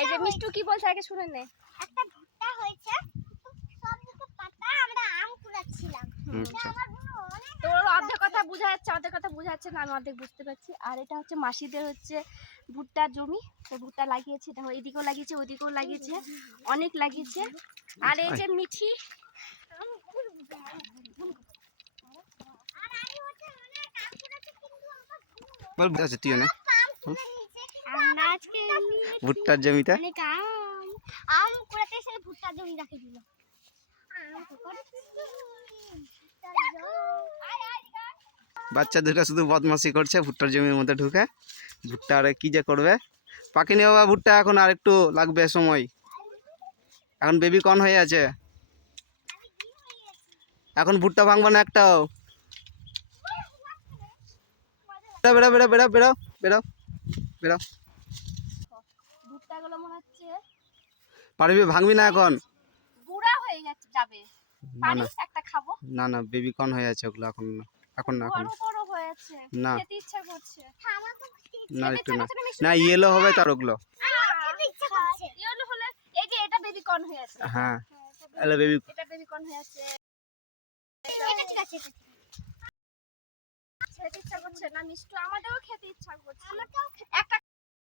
এই যে মিষ্টু কি বলছে আগে শুনে নে। একটা ভুট্টা হয়েছে, সবদিকে পাতা, আমরা আম কুড়াচ্ছিলাম। তোর অর্ধেক কথা বোঝা যাচ্ছে, অর্ধেক কথা বোঝা যাচ্ছে না, আমি অর্ধেক বুঝতে পারছি। আর এটা হচ্ছে মাসিদের হচ্ছে ভুট্টার জমি, তো ভুট্টা লাগিয়েছে, দেখো এইদিকেও লাগিয়েছে ওইদিকেও লাগিয়েছে, অনেক লাগিয়েছে। আর এই যে মিঠি তুই না ভুট্টার জমিটা আম কুড়াতে এসে ভুট্টার জমি রাখে দিল। বাচ্চা দুটো শুধু বদমাশি করছে ভুট্টার জমির মধ্যে ঢুকে। ভুট্টা আর কি যে করবে, পাকেনি বাবা ভুট্টা, এখন আর একটু লাগবে সময়, এখন বেবি কর্ন হয়ে আছে, এখন ভুট্টা ভাঙবে না একটাও। বেরো বেরো বেরো বেরো বেরো বেরো, ভুট্টাগুলো মনে হচ্ছে পারবি ভাঙবি না এখন? বুড়া হয়ে যাবে। না না পারিস একটা খাবো? না না, বেবি কর্ন হয়ে আছে ওগুলো, এখন না, এখন না, এখন বড় বড় হয়েছে, না খেতে ইচ্ছা করছে। না, একটু না, না ইয়েলো হবে তার ওগুলো। ইয়েলো হলে এই যে এটা বেবি কর্ন হয়ে আছে। হ্যাঁ এলো বেবি, এটা বেবি কর্ন হয়ে আছে। এটা ঠিক আছে, খেতে ইচ্ছা করছে না মিষ্টু? আমাদেরও খেতে ইচ্ছা করছে। আমারটাও একটা